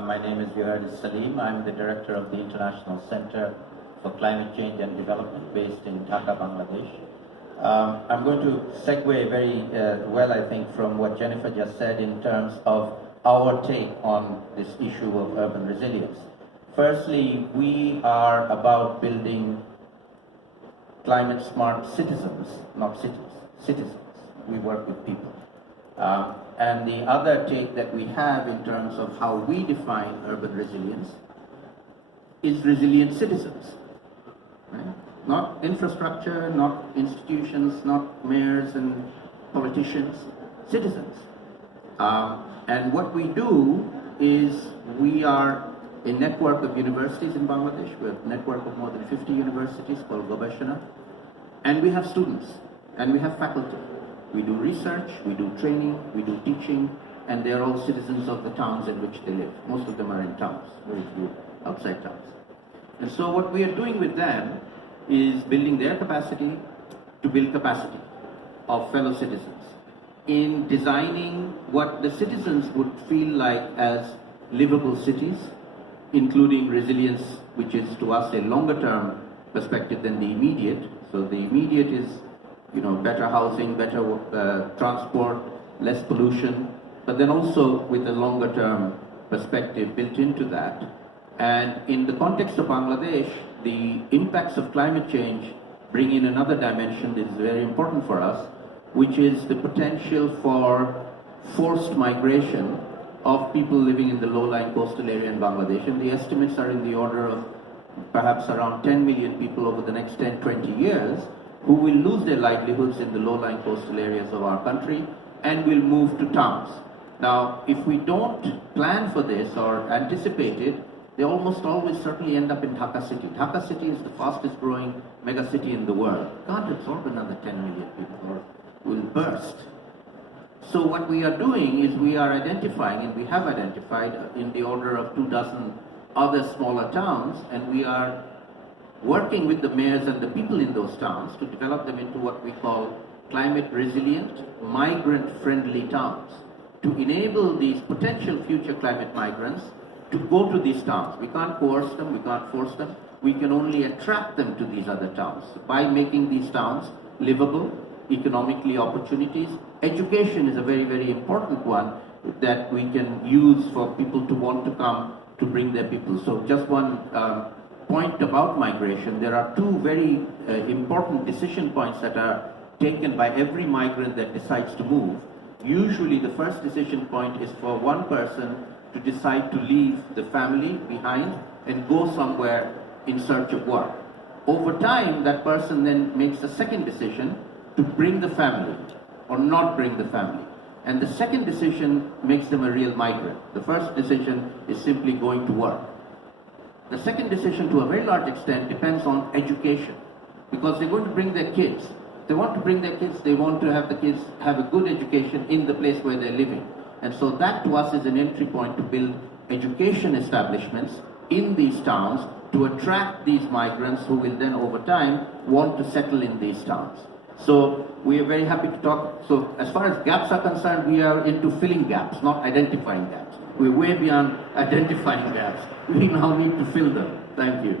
My name is Saleem. I'm the director of the International Center for Climate Change and Development based in Dhaka, Bangladesh. I'm going to segue very well, I think, from what Jennifer just said in terms of our take on this issue of urban resilience. Firstly, we are about building climate smart citizens, not cities, citizens. We work with people. And the other take that we have in terms of how we define urban resilience is resilient citizens. Right? Not infrastructure, not institutions, not mayors and politicians, citizens. And what we do is we are a network of universities in Bangladesh. We're a network of more than 50 universities called Gobeshona. And we have students and we have faculty. We do research, we do training, we do teaching, and they're all citizens of the towns in which they live. Most of them are in towns, very few outside towns. And so what we are doing with them is building their capacity to build capacity of fellow citizens in designing what the citizens would feel like as livable cities, including resilience, which is to us a longer term perspective than the immediate. So the immediate is better housing, better transport, less pollution, but then also with a longer term perspective built into that. And in the context of Bangladesh, the impacts of climate change bring in another dimension that is very important for us, which is the potential for forced migration of people living in the low-lying coastal area in Bangladesh. And the estimates are in the order of perhaps around 10 million people over the next 10, 20 years who will lose their livelihoods in the low-lying coastal areas of our country and will move to towns. Now, if we don't plan for this or anticipate it, they almost always certainly end up in Dhaka city. Dhaka city is the fastest growing megacity in the world. Can't absorb another 10 million people or will burst. So what we are doing is we are identifying, and we have identified in the order of 24 other smaller towns, and we are working with the mayors and the people in those towns to develop them into what we call climate resilient, migrant friendly towns, to enable these potential future climate migrants to go to these towns. We can't coerce them, we can't force them, we can only attract them to these other towns by making these towns livable, economically opportunities. Education is a very, very important one that we can use for people to want to come to bring their people. So just one point about migration, there are two very important decision points that are taken by every migrant that decides to move. Usually the first decision point is for one person to decide to leave the family behind and go somewhere in search of work. Over time, that person then makes a second decision to bring the family or not bring the family. And the second decision makes them a real migrant. The first decision is simply going to work. The second decision, to a very large extent, depends on education, because they're going to bring their kids. They want to bring their kids, they want to have the kids have a good education in the place where they're living. And so that to us is an entry point to build education establishments in these towns to attract these migrants who will then over time want to settle in these towns. So we are very happy to talk. So as far as gaps are concerned, we are into filling gaps, not identifying gaps. We're way beyond identifying gaps. We now need to fill them. Thank you.